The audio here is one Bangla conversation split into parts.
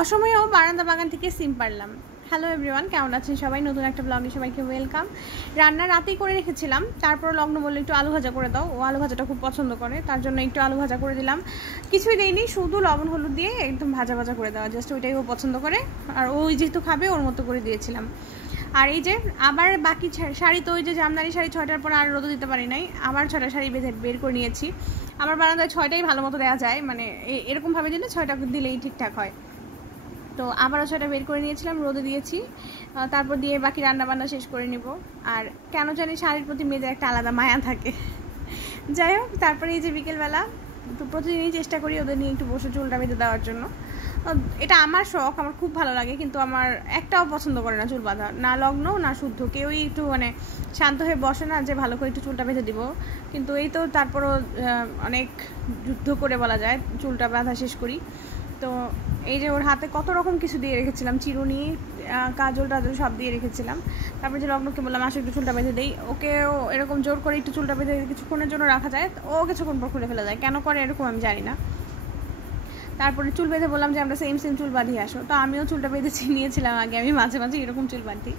অসময়েও বারান্দা বাগান থেকে সিম পারলাম। হ্যালো এভরিওয়ান, কেমন আছেন সবাই? নতুন একটা ব্লগে সবাইকে ওয়েলকাম। রান্না রাতেই করে রেখেছিলাম, তারপর লগ্ন বললো একটু আলু ভাজা করে দাও। ও আলু ভাজাটা খুব পছন্দ করে, তার জন্য একটু আলু ভাজা করে দিলাম। কিছুই দেয়নি, শুধু লবণ হলুদ দিয়ে একদম ভাজা ভাজা করে দেওয়া, জাস্ট ওইটাই ও পছন্দ করে। আর ওই যেহেতু খাবে ওর মতো করে দিয়েছিলাম। আর এই যে আবার বাকি শাড়ি, তো ওই যে জামদানি শাড়ি 6টার পর আর রোদে দিতে পারি নাই, আবার 6টা শাড়ি বের করে নিয়েছি। আমার বারান্দায় 6টাই ভালো মতো দেওয়া যায়, মানে এরকমভাবে দিলে 6টা দিলেই ঠিকঠাক হয়। তো আবারও 6টা বের করে নিয়েছিলাম, রোদে দিয়েছি, তারপর দিয়ে বাকি রান্নাবান্না শেষ করে নিব। আর কেন জানি শাড়ির প্রতি মেয়েদের একটা আলাদা মায়া থাকে। যাই হোক, তারপরে এই যে বিকেলবেলা তো প্রতিদিনই চেষ্টা করি ওদের নিয়ে একটু বসে চুলটা বেঁধে দেওয়ার জন্য। এটা আমার শখ, আমার খুব ভালো লাগে, কিন্তু আমার একটাও পছন্দ করে না চুল বাঁধা, না লগ্ন না শুদ্ধ, কেউই একটু মানে শান্ত হয়ে বসে না যে ভালো করে একটু চুলটা বেঁধে দিব। কিন্তু এই তো তারপরও অনেক যুদ্ধ করে বলা যায় চুলটা বাঁধা শেষ করি। তো এই যে ওর হাতে কত রকম কিছু দিয়ে রেখেছিলাম, চিরুনি, কাজল টাজল সব দিয়ে রেখেছিলাম। তারপরে যে লগ্নকে বললাম আসো একটু চুলটা বেঁধে দেই, ওকেও এরকম জোর করে একটু চুলটা বেঁধে কিছুক্ষণের জন্য রাখা যায়, ও কিছুক্ষণ পর খুলে ফেলে যায়, কেন করে এরকম আমি জানি না। তারপরে চুল বেঁধে বললাম যে আমরা সেম চুল বাঁধিয়ে আসো, তো আমিও চুলটা বেঁধে নিয়েছিলাম আগে, আমি মাঝে মাঝে এরকম চুল বাঁধি।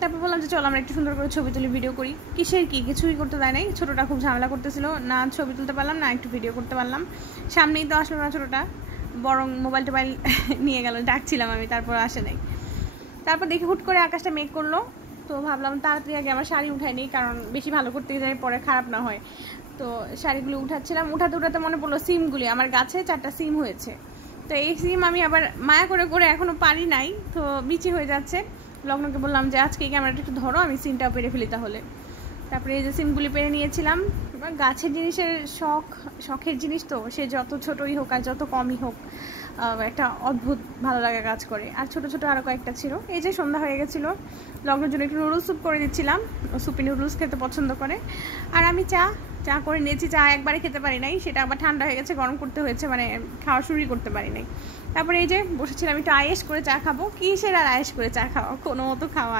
তারপর বললাম যে চলো আমরা একটু সুন্দর করে ছবি তুলি, ভিডিও করি। কিসের কি কিছুই করতে দেয় নাই, ছোটোটা খুব ঝামেলা করতেছিল, না ছবি তুলতে পারলাম না একটু ভিডিও করতে পারলাম। সামনেই তো আসলো না ছোটোটা, বরং মোবাইল টোবাইল নিয়ে গেল, ডাকছিলাম আমি, তারপর আসে নাই। তারপর দেখি হুট করে আকাশটা মেঘ করলো, তো ভাবলাম তাড়াতাড়ি আগে আমার শাড়ি উঠাই নিই, কারণ বেশি ভালো করতে যাই পরে খারাপ না হয়। তো শাড়িগুলো উঠাচ্ছিলাম, উঠাতে মনে পড়লো সিমগুলি, আমার গাছে 4টা সিম হয়েছে। তো এই সিম আমি আবার মায়া করে করে এখনও পারি নাই, তো বিচি হয়ে যাচ্ছে। লগ্নকে বললাম যে আজকে ক্যামেরাটা একটু ধরো, আমি সিমটাও পেরে ফেলি তাহলে। তারপরে এই যে সিমগুলি পেরে নিয়েছিলাম। গাছের জিনিসের শখের জিনিস তো, সে যত ছোটোই হোক আর যত কমই হোক, একটা অদ্ভুত ভালো লাগা কাজ করে। আর ছোটো ছোটো আরও কয়েকটা ছিল। এই যে সন্ধ্যা হয়ে গেছিলো, লগ্নের জন্য একটু নুডলস স্যুপ করে দিচ্ছিলাম, সুপি নুডলস খেতে পছন্দ করে। আর আমি চা করে নিয়েছি, চা একবারে খেতে পারি নাই, সেটা আবার ঠান্ডা হয়ে গেছে, গরম করতে হয়েছে, মানে খাওয়া শুরুই করতে পারি নাই। তারপরে এই যে বসেছিলাম একটু আয়েস করে চা খাবো, কিসের আর আয়েস করে চা খাওয়া, কোনো মতো খাওয়া।